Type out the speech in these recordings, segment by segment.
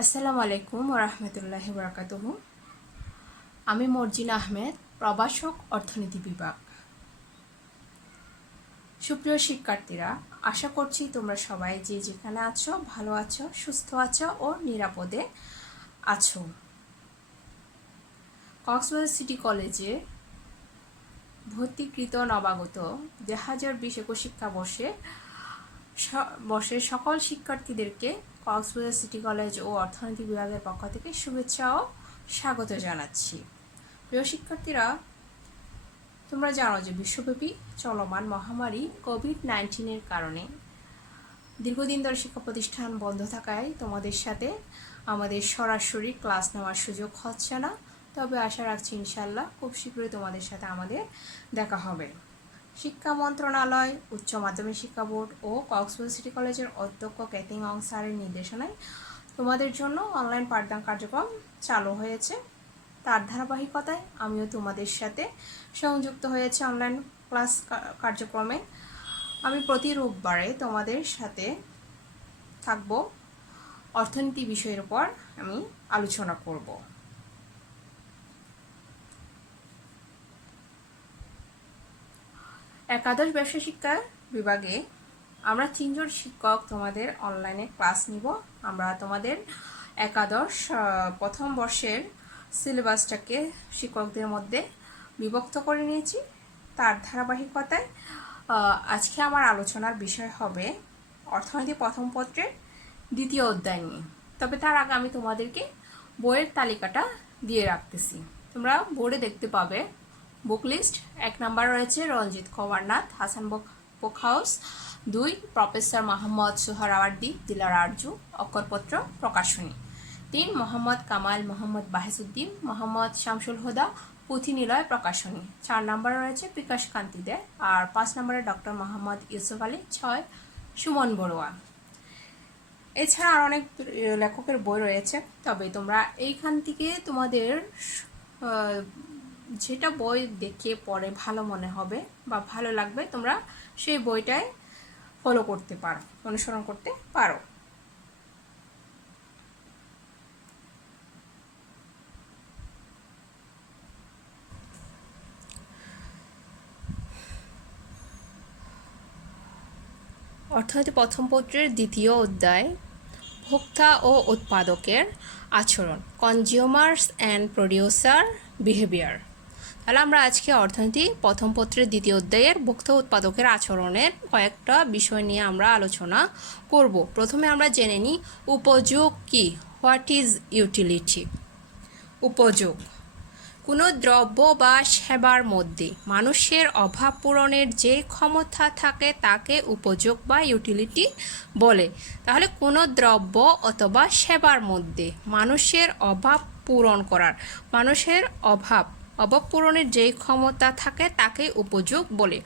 আসসালামু আলাইকুম ওরহমতুল্লাহি বারাকাতুহু। আমি মর্জিনা আহমেদ, প্রভাষক, অর্থনীতি বিভাগ। সুপ্রিয় শিক্ষার্থীরা, আশা করছি তোমরা সবাই যে যেখানে আছো ভালো আছো, সুস্থ আছো ও নিরাপদে আছো। কক্সবাজার সিটি কলেজে ভর্তিকৃত নবাগত 2020-21 শিক্ষাবর্ষে সকল শিক্ষার্থীদেরকে কক্সবাজার সিটি কলেজ ও অর্থনীতি বিভাগের পক্ষ থেকে শুভেচ্ছা ও স্বাগত জানাচ্ছি। প্রিয় শিক্ষার্থীরা, তোমরা জানো যে বিশ্বব্যাপী চলমান মহামারী কোভিড-19-এর কারণে দীর্ঘদিন ধরে শিক্ষা প্রতিষ্ঠান বন্ধ থাকায় তোমাদের সাথে আমাদের সরাসরি ক্লাস নেওয়ার সুযোগ হচ্ছে না। তবে আশা রাখছি ইনশাল্লাহ খুব শীঘ্রই তোমাদের সাথে আমাদের দেখা হবে। শিক্ষা মন্ত্রণালয়, উচ্চ মাধ্যমিক শিক্ষা বোর্ড ও কক্সবাজার সিটি কলেজের অধ্যক্ষ ক্যাথিং অং স্যারের নির্দেশনায় তোমাদের জন্য অনলাইন পাঠদান কার্যক্রম চালু হয়েছে। তার ধারাবাহিকতায় আমিও তোমাদের সাথে সংযুক্ত হয়েছে অনলাইন ক্লাস কার্যক্রমে। আমি প্রতি রোববারে তোমাদের সাথে থাকব, অর্থনীতি বিষয়ের উপর আমি আলোচনা করব। একাদশ ব্যবসা শিক্ষা বিভাগে আমরা 3 জন শিক্ষক তোমাদের অনলাইনে ক্লাস নিব। আমরা তোমাদের একাদশ প্রথম বর্ষের সিলেবাসটাকে শিক্ষকদের মধ্যে বিভক্ত করে নিয়েছি। তার ধারাবাহিকতায় আজকে আমার আলোচনার বিষয় হবে অর্থনীতি প্রথম পত্রের দ্বিতীয় অধ্যায় নিয়ে। তবে তার আগে আমি তোমাদেরকে বইয়ের তালিকাটা দিয়ে রাখতেছি। তোমরা বোর্ডে দেখতে পাবে বুক লিস্ট। 1 নাম্বার রয়েছে Ranjit Kumarnath, Hasan book house. 2 professor Mohammad Suhrawardy, Dilara Arju, Aksharpatra Prokashoni. 3 Mohammad Kamal, Mohammad Bahejuddin, Mohammad Shamsul Huda, Puthinilay Prokashoni. 4 number রয়েছে বিকাশ কান্তি দে। আর 5 নম্বরে ডক্টর মোহাম্মদ ইউসুফ আলী। 6 সুমন বড়ুয়া। এছাড়া আর অনেক লেখকের বই রয়েছে। তবে তোমরা এইখান থেকে তোমাদের যেটা বই দেখে পড়ে ভালো মনে হবে বা ভালো লাগবে, তোমরা সেই বইটাই ফলো করতে পারো, অনুসরণ করতে পারো। অর্থনীতি প্রথম পত্রের দ্বিতীয় অধ্যায় ভোক্তা ও উৎপাদকের আচরণ, কনজিউমার্স অ্যান্ড প্রডিউসার বিহেভিয়ার। তাহলে আমরা আজকে অর্থনীতি প্রথম পত্রের দ্বিতীয় অধ্যায়ের ভোক্তা উৎপাদকের আচরণের কয়েকটা বিষয় নিয়ে আমরা আলোচনা করব। প্রথমে আমরা জেনে নিই উপযোগ কি। What is utility? উপযোগ কোনো দ্রব্য বা সেবার মধ্যে মানুষের অভাব পূরণের যে ক্ষমতা থাকে তাকে উপযোগ বা ইউটিলিটি বলে। তাহলে কোনো দ্রব্য অথবা সেবার মধ্যে মানুষের অভাব পূরণ করার, মানুষের অভাব পূরণের যে ক্ষমতা থাকে তাকে উপযোগ বলে।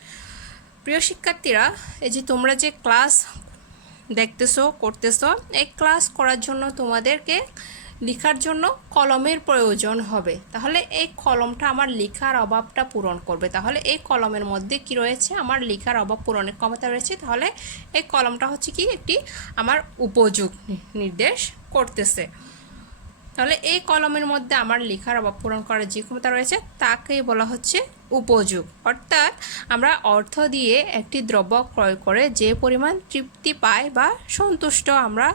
প্রিয় শিক্ষার্থীরা, এই যে তোমরা যে ক্লাস দেখতেছো করতেছো, এই ক্লাস করার জন্য তোমাদেরকে লেখার জন্য কলমের প্রয়োজন হবে। তাহলে এই কলমটা আমার লেখার অভাবটা পূরণ করবে। তাহলে এই কলমের মধ্যে কি রয়েছে? আমার লেখার অভাব পূরণের ক্ষমতা রয়েছে। তাহলে এই কলমটা হচ্ছে কি একটি আমার উপযোগ নির্দেশ করতেছে। তাহলে এই কলমের মধ্যে আমার লেখার অভাব পূরণ করার যে ক্ষমতা রয়েছে তাকেই বলা হচ্ছে উপযোগ। অর্থাৎ আমরা অর্থ দিয়ে একটি দ্রব্য ক্রয় করে যে পরিমাণ তৃপ্তি পাই বা সন্তুষ্ট আমরা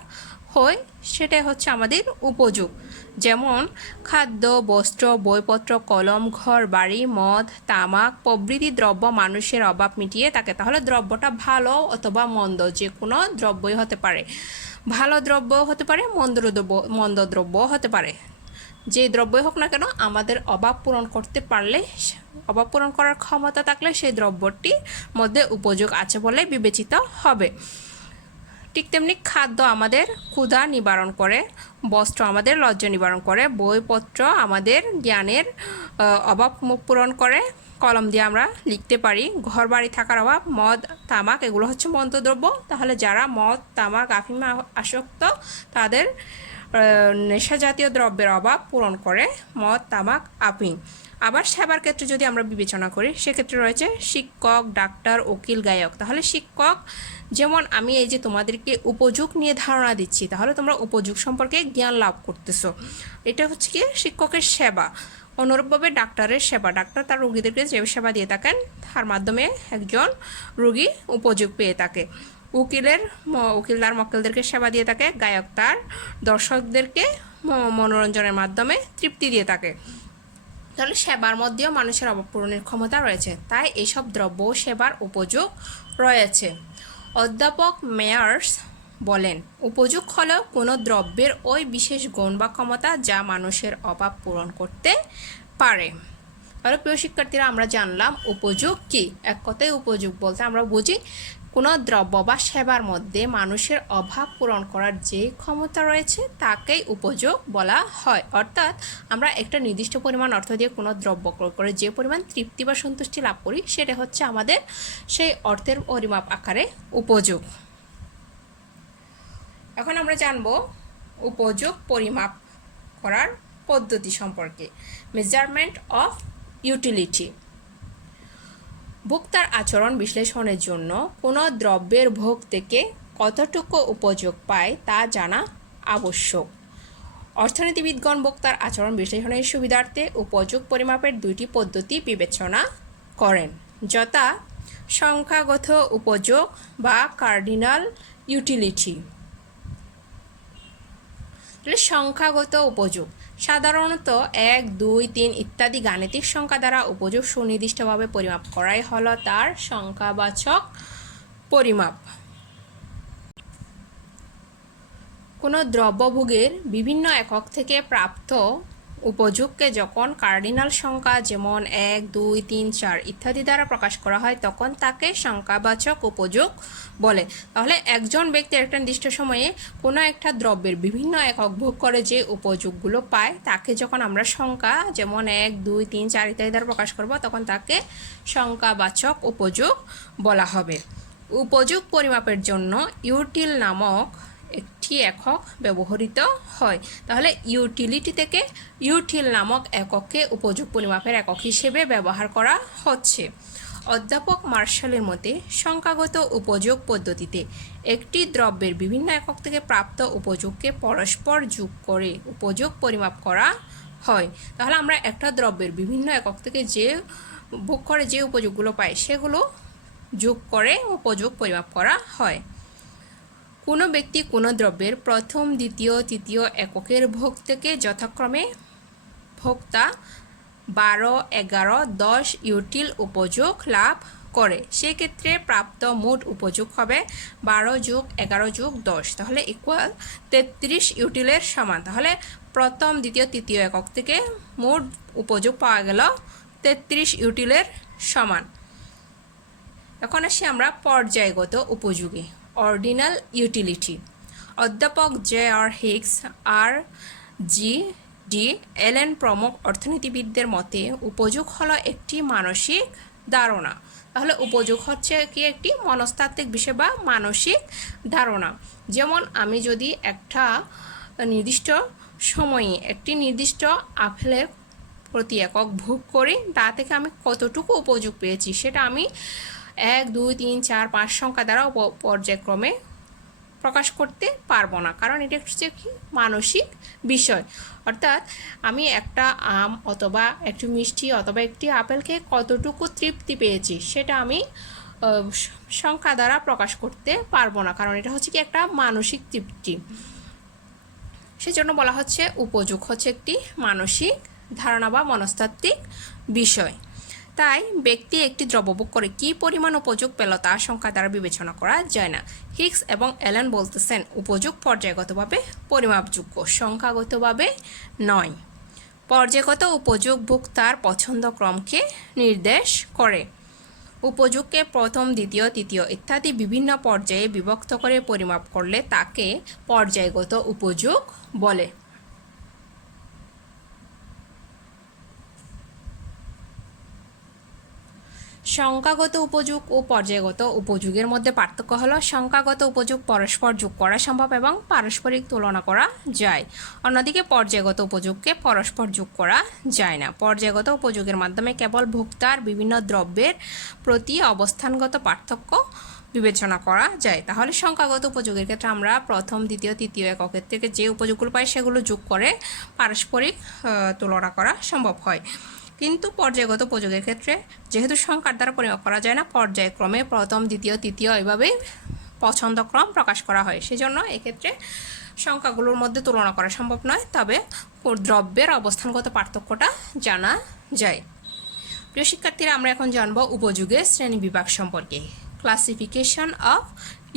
হই, সেটাই হচ্ছে আমাদের উপযোগ। যেমন খাদ্য, বস্ত্র, বইপত্র, কলম, ঘর বাড়ি, মদ, তামাক প্রভৃতি দ্রব্য মানুষের অভাব মিটিয়ে থাকে। তাহলে দ্রব্যটা ভালো অথবা মন্দ যে কোনো দ্রব্যই হতে পারে। ভালো দ্রব্য হতে পারে, মন্দ দ্রব্য হতে পারে। যে দ্রব্যই হোক না কেন, আমাদের অভাব পূরণ করতে পারলে, অভাব পূরণ করার ক্ষমতা থাকলে সেই দ্রব্যটির মধ্যে উপযোগ আছে বলে বিবেচিত হবে। ঠিক তেমনি খাদ্য আমাদের ক্ষুধা নিবারণ করে, বস্ত্র আমাদের লজ্জা নিবারণ করে, বইপত্র আমাদের জ্ঞানের অভাব পূরণ করে, কলম দিয়ে আমরা লিখতে পারি। ঘর বাড়ি থাকার অভাব, মদ, তামাক এগুলো হচ্ছে মন্দদ্রব্য। তাহলে যারা মদ, তামাক, আফিমে আসক্ত তাদের নেশা জাতীয় দ্রব্যের অভাব পূরণ করে মদ, তামাক, আফিম। আবার সেবার ক্ষেত্রে যদি আমরা বিবেচনা করি সেক্ষেত্রে রয়েছে শিক্ষক, ডাক্তার, উকিল, গায়ক। তাহলে শিক্ষক, যেমন আমি এই যে তোমাদেরকে উপযোগ নিয়ে ধারণা দিচ্ছি, তাহলে তোমরা উপযোগ সম্পর্কে জ্ঞান লাভ করতেছো। এটা হচ্ছে কি শিক্ষকের সেবা। অনুরূপভাবে ডাক্তারের সেবা, ডাক্তার তার রোগীদেরকে যে সেবা দিয়ে থাকেন তার মাধ্যমে একজন রোগী উপযোগ পেয়ে থাকে। উকিল তার মক্কেলদেরকে সেবা দিয়ে থাকে। গায়ক তার দর্শকদেরকে মনোরঞ্জনের মাধ্যমে তৃপ্তি দিয়ে থাকে। তাহলে সেবার মধ্যেও মানুষের অভাব পূরণের ক্ষমতা রয়েছে, তাই এইসব দ্রব্য সেবার উপযোগ রয়েছে। অধ্যাপক মেয়ার্স বলেন, উপযোগ হলো কোনো দ্রব্যের ওই বিশেষ গুণ বা ক্ষমতা যা মানুষের অভাব পূরণ করতে পারে। তাহলে প্রিয় শিক্ষার্থীরা, আমরা জানলাম উপযোগ কি। এক কথায় উপযোগ বলতে আমরা বুঝি কোনো দ্রব্য বা সেবার মধ্যে মানুষের অভাব পূরণ করার যে ক্ষমতা রয়েছে তাকেই উপযোগ বলা হয়। অর্থাৎ আমরা একটা নির্দিষ্ট পরিমাণ অর্থ দিয়ে কোনো দ্রব্য ক্রয় করে যে পরিমাণ তৃপ্তি বা সন্তুষ্টি লাভ করি সেটা হচ্ছে আমাদের সেই অর্থের পরিমাপ আকারে উপযোগ। এখন আমরা জানব উপযোগ পরিমাপ করার পদ্ধতি সম্পর্কে। Measurement of utility. ভোক্তার আচরণ বিশ্লেষণের জন্য কোনো দ্রব্যের ভোগ থেকে কতটুকু উপযোগ পায় তা জানা আবশ্যক। অর্থনীতিবিদগণ ভোক্তার আচরণ বিশ্লেষণের সুবিধার্থে উপযোগ পরিমাপের দুইটি পদ্ধতি বিবেচনা করেন, যথা সংখ্যাগত উপযোগ বা কার্ডিনাল ইউটিলিটি। সংখ্যাগত উপযোগ সাধারণত 1, 2, 3 ইত্যাদি গাণিতিক সংখ্যা দ্বারা উপযোগ সুনির্দিষ্টভাবে পরিমাপ করাই হলো তার সংখ্যাবাচক পরিমাপ। কোনো দ্রব্যভোগের বিভিন্ন একক থেকে প্রাপ্ত উপযোগকে যখন কার্ডিনাল সংখ্যা যেমন 1, 2, 3, 4 ইত্যাদি দ্বারা প্রকাশ করা হয় তখন তাকে সংখ্যাবাচক উপযোগ বলে। তাহলে একজন ব্যক্তি একটা নির্দিষ্ট সময়ে কোনো একটা দ্রব্যের বিভিন্ন একক ভোগ করে যে উপযোগগুলো পায় তাকে যখন আমরা সংখ্যা যেমন 1, 2, 3, 4 ইত্যাদি দ্বারা প্রকাশ করব তখন তাকে সংখ্যাবাচক উপযোগ বলা হবে। উপযোগ পরিমাপের জন্য ইউটিল নামক একটি একক ব্যবহৃত হয়। তাহলে ইউটিলিটি থেকে ইউটিল নামক এককে উপযোগ পরিমাপের একক হিসেবে ব্যবহার করা হচ্ছে। অধ্যাপক মার্শালের মতে সংখ্যাগত উপযোগ পদ্ধতিতে একটি দ্রব্যের বিভিন্ন একক থেকে প্রাপ্ত উপযোগকে পরস্পর যোগ করে উপযোগ পরিমাপ করা হয়। তাহলে আমরা একটা দ্রব্যের বিভিন্ন একক থেকে যে ভোগ করে যে উপযোগগুলো পাই সেগুলো যোগ করে উপযোগ পরিমাপ করা হয়। কোনো ব্যক্তি কোনো দ্রব্যের প্রথম, দ্বিতীয়, তৃতীয় এককের ভোগ থেকে যথাক্রমে ভোক্তা 12, 11, 10 ইউটিল উপযোগ লাভ করে, সেক্ষেত্রে প্রাপ্ত মোট উপযোগ হবে 12 + 11 + 10, তাহলে ইকুয়াল 33 ইউটিলের সমান। তাহলে প্রথম, দ্বিতীয়, তৃতীয় একক থেকে মোট উপযোগ পাওয়া গেল 33 ইউটিলের সমান। এখন আসি আমরা পর্যায়গত উপযোগে, অর্ডিনাল ইউটিলিটি। অধ্যাপক J.R. Higgs, R.G.D. এলেন প্রমুখ অর্থনীতিবিদদের মতে উপযোগ হলো একটি মানসিক ধারণা। তাহলে উপযোগ হচ্ছে কি একটি মনস্তাত্ত্বিক বিষয় বা মানসিক ধারণা। যেমন আমি যদি একটা নির্দিষ্ট সময়ে একটি নির্দিষ্ট আপেলের প্রতি একক ভোগ করি তা থেকে আমি কতটুকু উপযোগ পেয়েছি সেটা আমি 1, 2, 3, 4, 5 সংখ্যা দ্বারা পর্যায়ক্রমে প্রকাশ করতে পারবো না, কারণ এটা হচ্ছে কি মানসিক বিষয়। অর্থাৎ আমি একটা আম অথবা একটি মিষ্টি অথবা একটি আপেলকে কতটুকু তৃপ্তি পেয়েছি সেটা আমি সংখ্যা দ্বারা প্রকাশ করতে পারবো না, কারণ এটা হচ্ছে কি একটা মানসিক তৃপ্তি। সেজন্য বলা হচ্ছে উপযোগ হচ্ছে একটি মানসিক ধারণা বা মনস্তাত্ত্বিক বিষয়। তাই ব্যক্তি একটি দ্রব্য ভোগ করে কী পরিমাণ উপযোগ পেল তা সংখ্যা দ্বারা বিবেচনা করা যায় না। হিগস এবং এলেন বলতেছেন উপযোগ পর্যায়গতভাবে পরিমাপযোগ্য, সংখ্যাগতভাবে নয়। পর্যায়গত উপযোগ ভোক্তার পছন্দক্রমকে নির্দেশ করে। উপযোগকে প্রথম, দ্বিতীয়, তৃতীয় ইত্যাদি বিভিন্ন পর্যায়ে বিভক্ত করে পরিমাপ করলে তাকে পর্যায়গত উপযোগ বলে। সংখ্যাগত উপযোগ ও পর্যায়গত উপযোগের মধ্যে পার্থক্য হলো সংখ্যাগত উপযোগ পরস্পর যোগ করা সম্ভব এবং পারস্পরিক তুলনা করা যায়, অন্যদিকে পর্যায়গত উপযোগকে পরস্পর যোগ করা যায় না। পর্যায়গত উপযোগের মাধ্যমে কেবল ভোক্তার বিভিন্ন দ্রব্যের প্রতি অবস্থানগত পার্থক্য বিবেচনা করা যায়। তাহলে সংখ্যাগত উপযোগের ক্ষেত্রে আমরা প্রথম, দ্বিতীয়, তৃতীয় এককের থেকে যে উপযোগগুলো পাই সেগুলো যোগ করে পারস্পরিক তুলনা করা সম্ভব হয়। কিন্তু পর্যায়গত উপযোগের ক্ষেত্রে যেহেতু সংখ্যার দ্বারা পরিমাপ করা যায় না, পর্যায়ক্রমে প্রথম, দ্বিতীয়, তৃতীয় এভাবেই পছন্দক্রম প্রকাশ করা হয়। সেজন্য এক্ষেত্রে সংখ্যাগুলোর মধ্যে তুলনা করা সম্ভব নয়, তবে দ্রব্যের অবস্থানগত পার্থক্যটা জানা যায়। প্রিয় শিক্ষার্থীরা, আমরা এখন জানব উপযোগের শ্রেণীবিভাগ সম্পর্কে। Classification of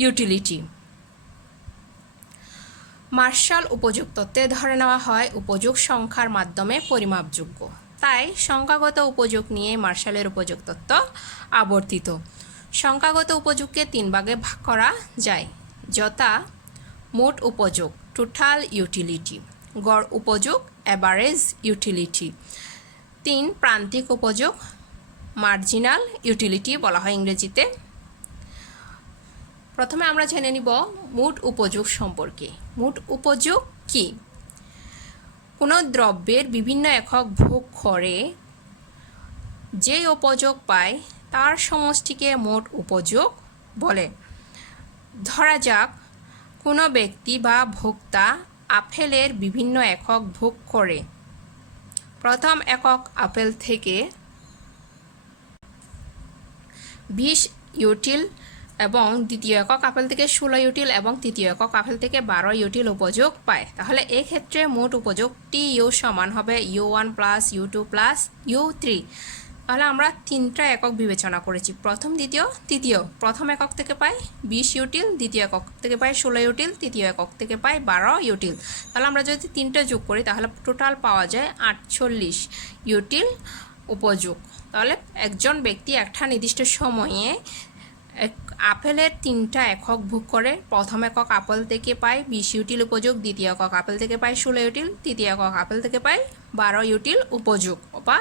utility. মার্শাল উপযোগ তত্ত্বে ধরে নেওয়া হয় উপযোগ সংখ্যার মাধ্যমে পরিমাপযোগ্য, তাই সংখ্যাগত উপযোগ নিয়ে মার্শালের উপযোগ তত্ত্ব আবর্তিত। সংখ্যাগত উপযোগকে 3 ভাগে ভাগ করা যায়, যথা মোট উপযোগ টোটাল ইউটিলিটি, গড় উপযোগ অ্যাভারেজ ইউটিলিটি, 3 প্রান্তিক উপযোগ মার্জিনাল ইউটিলিটি বলা হয় ইংরেজিতে। প্রথমে আমরা জেনে নিব মোট উপযোগ সম্পর্কে। মোট উপযোগ কি? কোনো দ্রব্যের বিভিন্ন একক ভোগ করে যে উপযোগ পায় তার সমষ্টিকে মোট উপযোগ বলে। ধরা যাক কোনো ব্যক্তি বা ভোক্তা আপেলের বিভিন্ন একক ভোগ করে। প্রথম একক আপেল থেকে 20 ইউটিল এবং দ্বিতীয় একক আপেল থেকে 16 ইউটিল এবং তৃতীয় একক আপেল থেকে 12 ইউটিল উপযোগ পায়। তাহলে এক্ষেত্রে মোট উপযোগ টিইউ সমান হবে U1 plus U2 plus U3। তাহলে আমরা 3টা একক বিবেচনা করেছি, প্রথম, দ্বিতীয়, তৃতীয়। প্রথম একক থেকে পাই 20 ইউটিল, দ্বিতীয় একক থেকে পাই 16 ইউটিল, তৃতীয় একক থেকে পাই 12 ইউটিল। তাহলে আমরা যদি 3টা যোগ করি তাহলে টোটাল পাওয়া যায় 48 ইউটিল উপযোগ। তাহলে একজন ব্যক্তি একটা নির্দিষ্ট সময়ে আপেলের 3টা একক ভোগ করে। প্রথম একক আপেল থেকে পায় 20 ইউটিল উপযোগ, দ্বিতীয় একক আপেল থেকে পায় 16 ইউটিল, তৃতীয় একক আপেল থেকে পায় 12 ইউটিল উপযোগ, বা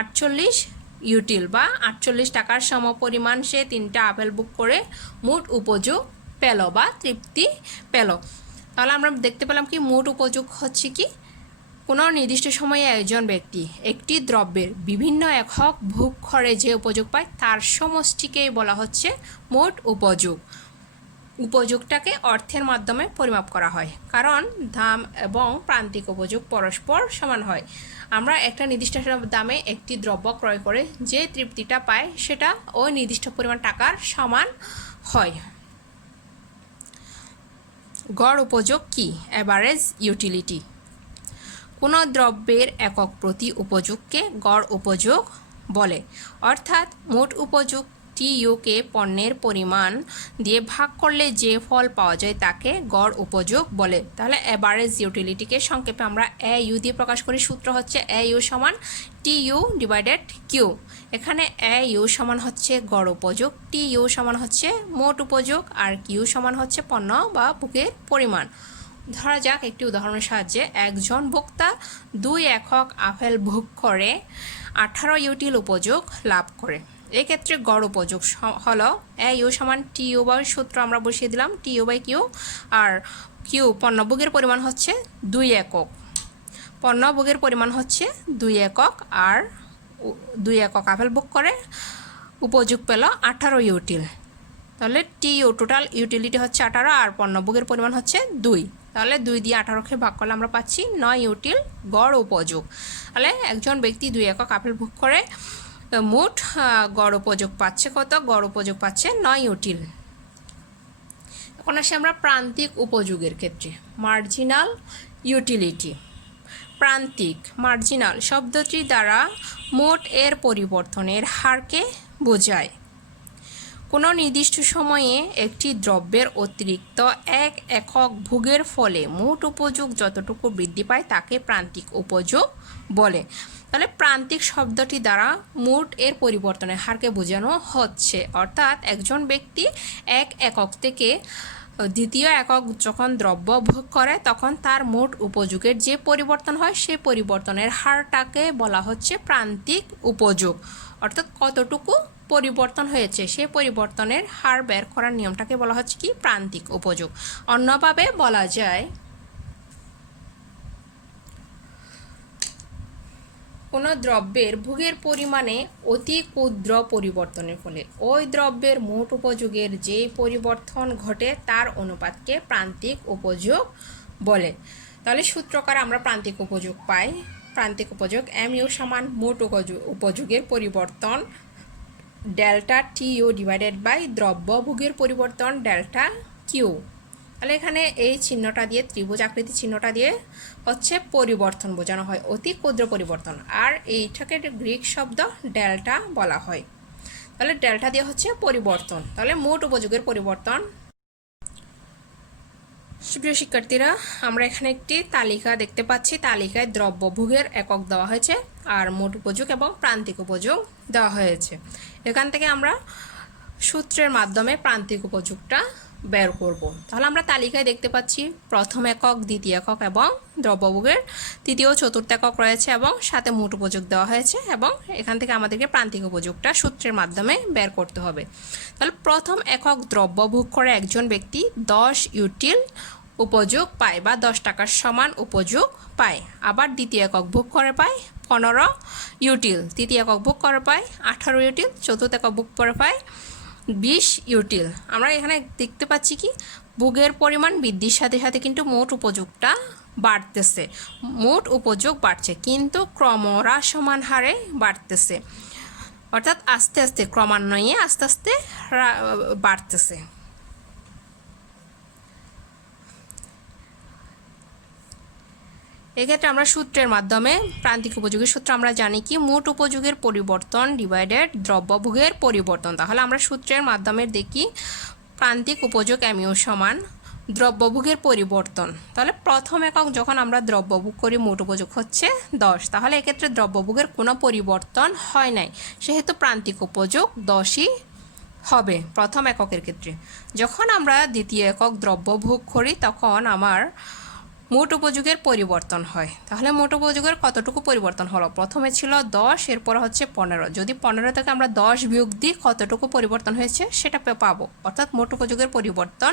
48 ইউটিল বা 48 টাকার সমপরিমাণ সে 3টা আপেল ভোগ করে মোট উপযোগ পেল বা তৃপ্তি পেল। তাহলে আমরা দেখতে পেলাম কি মোট উপযোগ হচ্ছে কি, কোনো নির্দিষ্ট সময়ে একজন ব্যক্তি একটি দ্রব্যের বিভিন্ন একক ভোগ করে যে উপযোগ পায় তার সমষ্টিকেই বলা হচ্ছে মোট উপযোগ। উপযোগটাকে অর্থের মাধ্যমে পরিমাপ করা হয়, কারণ দাম এবং প্রান্তিক উপযোগ পরস্পর সমান হয়। আমরা একটা নির্দিষ্ট দামে একটি দ্রব্য ক্রয় করে যে তৃপ্তিটা পাই সেটা ওই নির্দিষ্ট পরিমাণ টাকার সমান হয়। গড় উপযোগ কি? Average utility. কোনো দ্রব্যের একক প্রতি উপযোগকে গড় উপযোগ বলে, অর্থাৎ মোট উপযোগ টিইউকে পণ্যের পরিমাণ দিয়ে ভাগ করলে যে ফল পাওয়া যায় তাকে গড় উপযোগ বলে। তাহলে অ্যাভারেজ ইউটিলিটিকে সংক্ষেপে আমরা AU দিয়ে প্রকাশ করি। সূত্র হচ্ছে AU সমান TU ডিভাইডেড Q। এখানে AU সমান হচ্ছে গড় উপযোগ, TU সমান হচ্ছে মোট উপযোগ, আর Q সমান হচ্ছে পণ্য বা ভোগের পরিমাণ। ধরা যাক একটি উদাহরণের সাহায্যে একজন ভোক্তা 2 একক আপেল ভোগ করে 18 ইউটিল উপযোগ লাভ করে। এক্ষেত্রে গড় উপযোগ হলো AU সমান TU বাই সূত্র আমরা বসিয়ে দিলাম TU বাই Q, আর Q পণ্যভোগের পরিমাণ হচ্ছে 2 একক। পণ্যভোগের পরিমাণ হচ্ছে 2 একক, আর 2 একক আপেল ভোগ করে উপযোগ পেল 18 ইউটিল। তাহলে TU টোটাল ইউটিলিটি হচ্ছে 18 আর পণ্যভোগের পরিমাণ হচ্ছে 2। তাহলে 2 দিয়ে 18কে ভাগ করলে আমরা পাচ্ছি 9 ইউটিল গড় উপযোগ। তাহলে একজন ব্যক্তি 2 একক আপেল ভোগ করে মোট গড় উপযোগ পাচ্ছে কত? গড় উপযোগ পাচ্ছে 9 ইউটিল। এখন আসি আমরা প্রান্তিক উপযোগের ক্ষেত্রে। Marginal utility. প্রান্তিক মার্জিনাল শব্দটি দ্বারা মোট এর পরিবর্তনের হারকে বোঝায়। কোনো নির্দিষ্ট সময়ে একটি দ্রব্যের অতিরিক্ত 1 একক ভোগের ফলে মোট উপযোগ যতটুকু বৃদ্ধি পায় তাকে প্রান্তিক উপযোগ বলে। তাহলে প্রান্তিক শব্দটি দ্বারা মোট এর পরিবর্তনের হারকে বোঝানো হচ্ছে, অর্থাৎ একজন ব্যক্তি 1 একক থেকে দ্বিতীয় একক যখন দ্রব্য ভোগ করে তখন তার মোট উপযোগের যে পরিবর্তন হয় সেই পরিবর্তনের হারটাকে বলা হচ্ছে প্রান্তিক উপযোগ, অর্থাৎ কতটুকু পরিবর্তন হয়েছে সেই পরিবর্তনের হার বের করার নিয়মটাকে বলা হচ্ছে কি প্রান্তিক উপযোগ। অন্যভাবে বলা যায় কোনো দ্রব্যের ভোগের পরিমাণে অতি ক্ষুদ্র পরিবর্তনের ফলে ওই দ্রব্যের মোট উপযোগের যে পরিবর্তন ঘটে তার অনুপাতকে প্রান্তিক উপযোগ বলে। তাহলে সূত্রকার আমরা প্রান্তিক উপযোগ পাই। প্রান্তিক উপযোগ MU সমান মোট উপযোগের পরিবর্তন ডেল্টা TU ডিভাইডেড বাই দ্রব্য ভোগের পরিবর্তন ডেল্টা কিউ। তাহলে এখানে এই চিহ্নটা দিয়ে ত্রিভুজ আকৃতি চিহ্নটা দিয়ে হচ্ছে পরিবর্তন বোঝানো হয়, অতি ক্ষুদ্র পরিবর্তন, আর এইটাকে গ্রিক শব্দ ডেল্টা বলা হয়। তাহলে ডেল্টা দিয়ে হচ্ছে পরিবর্তন, তাহলে মোট উপযোগের পরিবর্তন। সুপ্রিয় শিক্ষার্থীরা, আমরা এখানে একটি তালিকা দেখতে পাচ্ছি। তালিকায় দ্রব্য ভোগের একক দেওয়া হয়েছে আর মোট উপযোগ এবং প্রান্তিক উপযোগ দেওয়া হয়েছে। এখান থেকে আমরা সূত্রের মাধ্যমে প্রান্তিক উপযোগটা বের করব। তাহলে আমরা তালিকায় দেখতে পাচ্ছি প্রথম একক, দ্বিতীয় একক এবং দ্রব্যভোগের তৃতীয় ও চতুর্থ একক রয়েছে এবং সাথে মোট উপযোগ দেওয়া হয়েছে, এবং এখান থেকে আমাদেরকে প্রান্তিক উপযোগটা সূত্রের মাধ্যমে বের করতে হবে। তাহলে প্রথম একক দ্রব্যভোগ করে একজন ব্যক্তি 10 ইউটিল উপযোগ পায় বা 10 টাকার সমান উপযোগ পায়। আবার দ্বিতীয় একক ভোগ করে পায় 15 ইউটিল, তৃতীয় একক ভোগ করে পায় 18 ইউটিল, চতুর্থ একক ভোগ করে পায় 20 ইউটিল। আমরা এখানে দেখতে পাচ্ছি কি ভোগের পরিমাণ বৃদ্ধির সাথে সাথে কিন্তু মোট উপযোগটা বাড়তেছে। মোট উপযোগ বাড়ছে কিন্তু ক্রমহ্রাসমান হারে বাড়তেছে, অর্থাৎ আস্তে আস্তে ক্রমান্বয়ে আস্তে আস্তে বাড়তেছে। এক্ষেত্রে আমরা সূত্রের মাধ্যমে প্রান্তিক উপযোগের সূত্র আমরা জানি কি মোট উপযোগের পরিবর্তন ডিভাইডেড দ্রব্যভোগের পরিবর্তন। তাহলে আমরা সূত্রের মাধ্যমে দেখি প্রান্তিক উপযোগ MU সমান দ্রব্যভোগের পরিবর্তন। তাহলে প্রথম একক যখন আমরা দ্রব্যভোগ করি মোট উপযোগ হচ্ছে 10, তাহলে এক্ষেত্রে দ্রব্যভোগের কোনো পরিবর্তন হয় নাই, সেহেতু প্রান্তিক উপযোগ 10ই হবে প্রথম এককের ক্ষেত্রে। যখন আমরা দ্বিতীয় একক দ্রব্যভোগ করি তখন আমার মোট উপযোগের পরিবর্তন হয়। তাহলে মোট উপযোগের কতটুকু পরিবর্তন হলো? প্রথমে ছিল 10, এরপর হচ্ছে 15। যদি 15 থেকে আমরা 10 বিয়োগ দিই কতটুকু পরিবর্তন হয়েছে সেটা পাবো, অর্থাৎ মোট উপযোগের পরিবর্তন।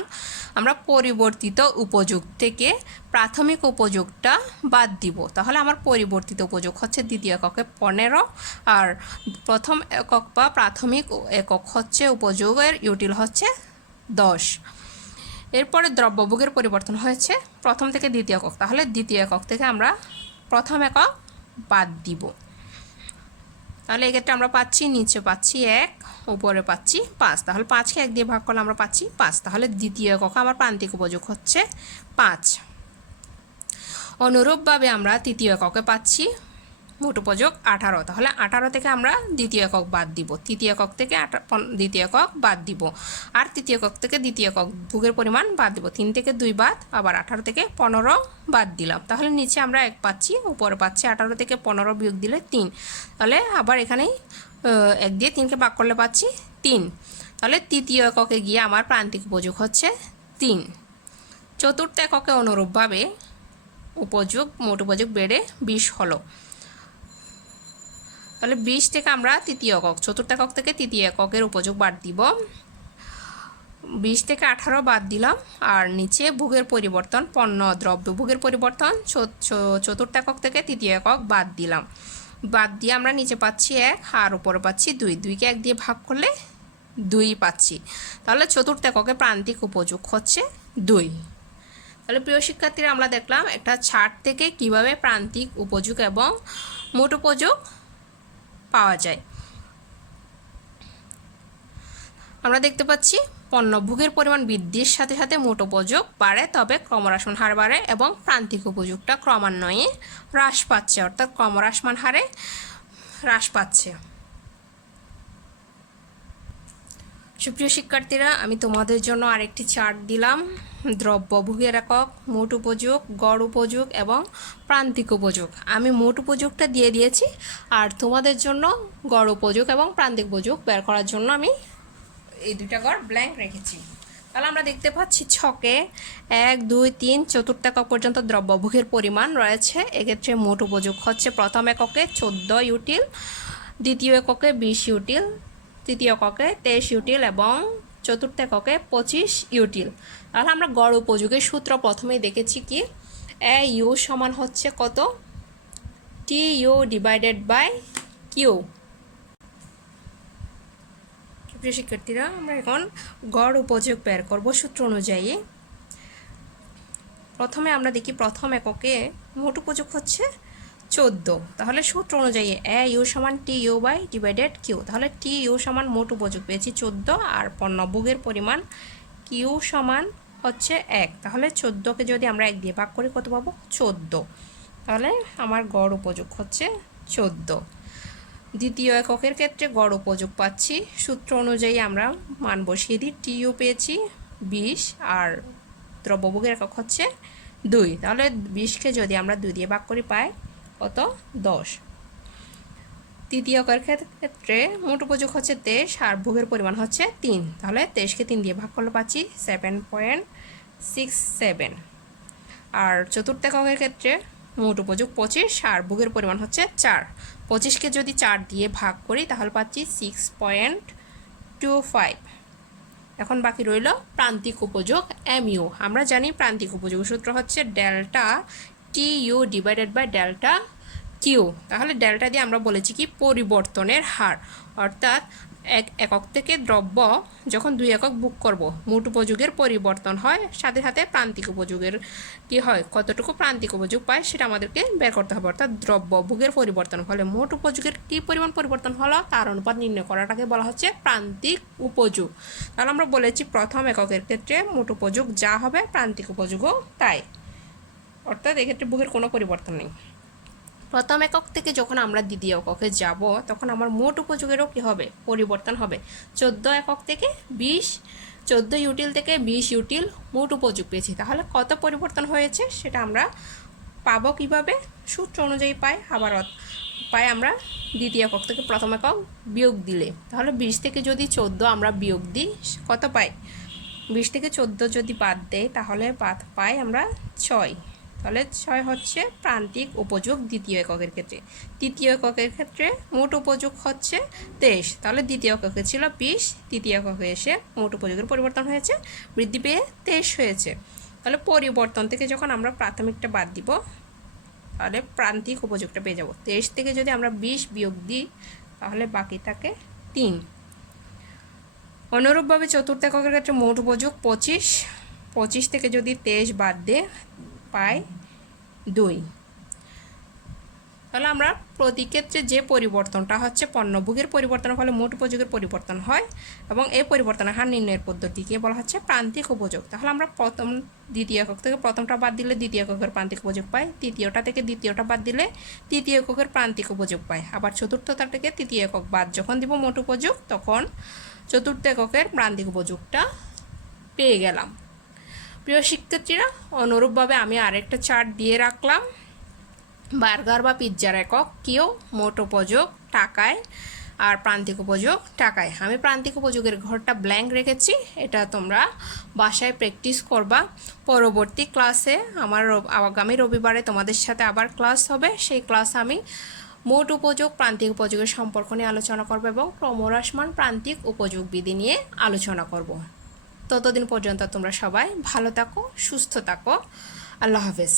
আমরা পরিবর্তিত উপযোগ থেকে প্রাথমিক উপযোগটা বাদ দিব, তাহলে আমার পরিবর্তিত উপযোগ হচ্ছে দ্বিতীয় এককে 15, আর প্রথম একক বা প্রাথমিক একক হচ্ছে উপযোগের ইউটিল হচ্ছে 10। এরপরে দ্রব্যভোগের পরিবর্তন হয়েছে প্রথম থেকে দ্বিতীয় একক, তাহলে দ্বিতীয় একক থেকে আমরা প্রথম একক বাদ দিব। তাহলে এক্ষেত্রে আমরা পাচ্ছি নিচে পাচ্ছি 1, উপরে পাচ্ছি 5, তাহলে 5কে 1 দিয়ে ভাগ করলে আমরা পাচ্ছি 5, তাহলে দ্বিতীয় একক আমার প্রান্তিক উপযোগ হচ্ছে 5। অনুরূপভাবে আমরা তৃতীয় এককে পাচ্ছি মোট উপযোগ 18, তাহলে 18 থেকে আমরা দ্বিতীয় একক বাদ দিব, তৃতীয় একক থেকে দ্বিতীয় একক বাদ দিব, আর তৃতীয় একক থেকে দ্বিতীয় একক ভোগের পরিমাণ বাদ দিব। 3 থেকে 2 বাদ, আবার 18 থেকে 15 বাদ দিলাম, তাহলে নিচে আমরা 1 পাচ্ছি, উপরে পাচ্ছি 18 থেকে 15 বিয়োগ দিলে 3, তাহলে আবার এখানেই 1 দিয়ে 3কে ভাগ করলে পাচ্ছি 3, তাহলে তৃতীয় এককে গিয়ে আমার প্রান্তিক উপযোগ হচ্ছে 3। চতুর্থ এককে অনুরূপভাবে উপযোগ মোট উপযোগ বেড়ে 20 হলো, তাহলে 20 থেকে আমরা তৃতীয় একক, চতুর্থ একক থেকে তৃতীয় এককের উপযোগ বাদ দিব, 20 থেকে 18 বাদ দিলাম, আর নিচে ভোগের পরিবর্তন পণ্য দ্রব্য ভোগের পরিবর্তন চতুর্থ একক থেকে তৃতীয় একক বাদ দিলাম, বাদ দিয়ে আমরা নিচে পাচ্ছি 1 আর উপরে পাচ্ছি 2, 2কে 1 দিয়ে ভাগ করলে 2 পাচ্ছি, তাহলে চতুর্থ এককে প্রান্তিক উপযোগ হচ্ছে 2। তাহলে প্রিয় শিক্ষার্থীরা, আমরা দেখলাম একটা চার্ট থেকে কিভাবে প্রান্তিক উপযোগ এবং মোট উপযোগ পাওয়া যায়। আমরা দেখতে পাচ্ছি পণ্য ভোগের পরিমাণ বৃদ্ধির সাথে সাথে মোট উপযোগ বাড়ে, তবে ক্রমহ্রাসমান হার বাড়ে এবং প্রান্তিক উপযোগটা ক্রমান্বয়ে হ্রাস পাচ্ছে, অর্থাৎ ক্রমহ্রাসমান হারে হ্রাস পাচ্ছে। সুপ্রিয় শিক্ষার্থীরা, আমি তোমাদের জন্য আরেকটি চার্ট দিলাম। দ্রব্যভোগের একক, মোট উপযোগ, গড় উপযোগ এবং প্রান্তিক উপযোগ। আমি মোট উপযোগটা দিয়ে দিয়েছি, আর তোমাদের জন্য গড় উপযোগ এবং প্রান্তিক উপযোগ বের করার জন্য আমি এই দুইটা ঘর ব্ল্যাঙ্ক রেখেছি। তাহলে আমরা দেখতে পাচ্ছি ছকে 1, 2, 3 চতুর্থ একক পর্যন্ত দ্রব্যভোগের পরিমাণ রয়েছে। এক্ষেত্রে মোট উপযোগ হচ্ছে প্রথম এককে 14 ইউটিল, দ্বিতীয় এককে 20 ইউটিল, তৃতীয় এককে 23 ইউটিল এবং চতুর্থ এককে 25 ইউটিল। তাহলে আমরা গড় উপযোগের সূত্র প্রথমেই দেখেছি কি, এ ইউ সমান হচ্ছে কত, T U divided by Q. প্রিয় শিক্ষার্থীরা, আমরা এখন গড় উপযোগ বের করব সূত্র অনুযায়ী। প্রথমে আমরা দেখি প্রথম এককে মোট উপযোগ হচ্ছে 14। তাহলে সূত্র অনুযায়ী এ ইউ সমান T U by divided Q. তাহলে টি ইউ সমান মোট উপযোগ পেয়েছি 14 আর পণ্যভোগের পরিমাণ কিউ সমান হচ্ছে 1। তাহলে 14কে যদি আমরা 1 দিয়ে ভাগ করি কত পাবো, 14। তাহলে আমার গড় উপযোগ হচ্ছে 14। দ্বিতীয় এককের ক্ষেত্রে গড় উপযোগ পাচ্ছি সূত্র অনুযায়ী আমরা মান বসিয়ে দিই। টি ইউ পেয়েছি 20 আর দ্রব্যভোগের একক হচ্ছে 2। তাহলে 20কে যদি আমরা 2 দিয়ে ভাগ করি পাই কত, 10। তৃতীয় এককের ক্ষেত্রে মোট উপযোগ হচ্ছে 23 আর ভোগের পরিমাণ হচ্ছে 3। তাহলে 23কে 3 দিয়ে ভাগ করলে পাচ্ছি 7.67। আর চতুর্থ এককের ক্ষেত্রে মোট উপযোগ 25 আর ভোগের পরিমাণ হচ্ছে 4। 25কে যদি 4 দিয়ে ভাগ করি তাহলে পাচ্ছি 6.25। এখন বাকি রইল প্রান্তিক উপযোগ এমইউ। আমরা জানি প্রান্তিক উপযোগ সূত্র হচ্ছে delta T U divided by delta Q. তাহলে ডেল্টা দিয়ে আমরা বলেছি কি পরিবর্তনের হার, অর্থাৎ এক একক থেকে দ্রব্য যখন 2 একক বুক করব মোট উপযোগের পরিবর্তন হয়, সাথে সাথে প্রান্তিক উপযোগের কি হয়, কতটুকু প্রান্তিক উপযোগ পায় সেটা আমাদেরকে বের করতে হবে। অর্থাৎ দ্রব্য ভোগের পরিবর্তন হলে মোট উপযোগের কী পরিমাণ পরিবর্তন হলো তার অনুপাত নির্ণয় করাটাকে বলা হচ্ছে প্রান্তিক উপযোগ। তাহলে আমরা বলেছি প্রথম এককের ক্ষেত্রে মোট উপযোগ যা হবে প্রান্তিক উপযোগও তাই, অর্থাৎ এক্ষেত্রে ভোগের কোনো পরিবর্তন নেই। প্রথম একক থেকে যখন আমরা দ্বিতীয় এককে যাব তখন আমার মোট উপযোগেরও কী হবে, পরিবর্তন হবে। 14 একক থেকে 14 ইউটিল থেকে 20 ইউটিল মোট উপযোগ পেয়েছি। তাহলে কত পরিবর্তন হয়েছে সেটা আমরা পাবো কিভাবে, সূত্র অনুযায়ী আবার পাই আমরা দ্বিতীয় একক থেকে প্রথম একক বিয়োগ দিলে। তাহলে 20 থেকে যদি 14 আমরা বিয়োগ দিই কত পাই, 20 থেকে 14 যদি বাদ দেয় তাহলে পাই আমরা 6। তাহলে 6 হচ্ছে প্রান্তিক উপযোগ দ্বিতীয় এককের ক্ষেত্রে। তৃতীয় এককের ক্ষেত্রে মোট উপযোগ হচ্ছে 23। তাহলে দ্বিতীয় এককে ছিল 20, তৃতীয় এককে এসে মোট উপযোগের পরিবর্তন হয়েছে, বৃদ্ধি পেয়ে 23 হয়েছে। তাহলে পরিবর্তন থেকে যখন আমরা প্রাথমিকটা বাদ দিব তাহলে প্রান্তিক উপযোগটা পেয়ে যাব। 23 থেকে যদি আমরা 20 বিয়োগ দিই তাহলে বাকি থাকে 3। অনুরূপভাবে চতুর্থ এককের ক্ষেত্রে মোট উপযোগ 25 থেকে যদি 23 বাদ দিয়ে পাই 2। তাহলে আমরা প্রতি ক্ষেত্রে যে পরিবর্তনটা হচ্ছে পণ্যভোগের পরিবর্তনের ফলে মোট উপযোগের পরিবর্তন হয় এবং এই পরিবর্তনের হার নির্ণয়ের পদ্ধতিকে বলা হচ্ছে প্রান্তিক উপযোগ। তাহলে আমরা দ্বিতীয় একক থেকে প্রথমটা বাদ দিলে দ্বিতীয় এককের প্রান্তিক উপযোগ পাই, তৃতীয়টা থেকে দ্বিতীয়টা বাদ দিলে তৃতীয় এককের প্রান্তিক উপযোগ পাই, আবার চতুর্থটা থেকে তৃতীয় একক বাদ যখন দিব মোট উপযোগ তখন চতুর্থ এককের প্রান্তিক উপযোগটা পেয়ে গেলাম। প্রিয় শিক্ষার্থীরা, অনুরূপভাবে আমি আরেকটা চার্ট দিয়ে রাখলাম। বার্গার বা পিৎজার একক কিউ, মোট উপযোগ টাকায় আর প্রান্তিক উপযোগ টাকায়। আমি প্রান্তিক উপযোগের ঘরটা ব্ল্যাঙ্ক রেখেছি, এটা তোমরা বাসায় প্র্যাকটিস করবা। পরবর্তী ক্লাসে আগামী রবিবারে তোমাদের সাথে আবার ক্লাস হবে, সেই ক্লাসে আমি মোট উপযোগ প্রান্তিক উপযোগের সম্পর্ক নিয়ে আলোচনা করব এবং ক্রমহ্রাসমান প্রান্তিক উপযোগ বিধি নিয়ে আলোচনা করব। ততদিন পর্যন্ত তোমরা সবাই ভালো থাকো, সুস্থ থাকো। আল্লাহ হাফেজ।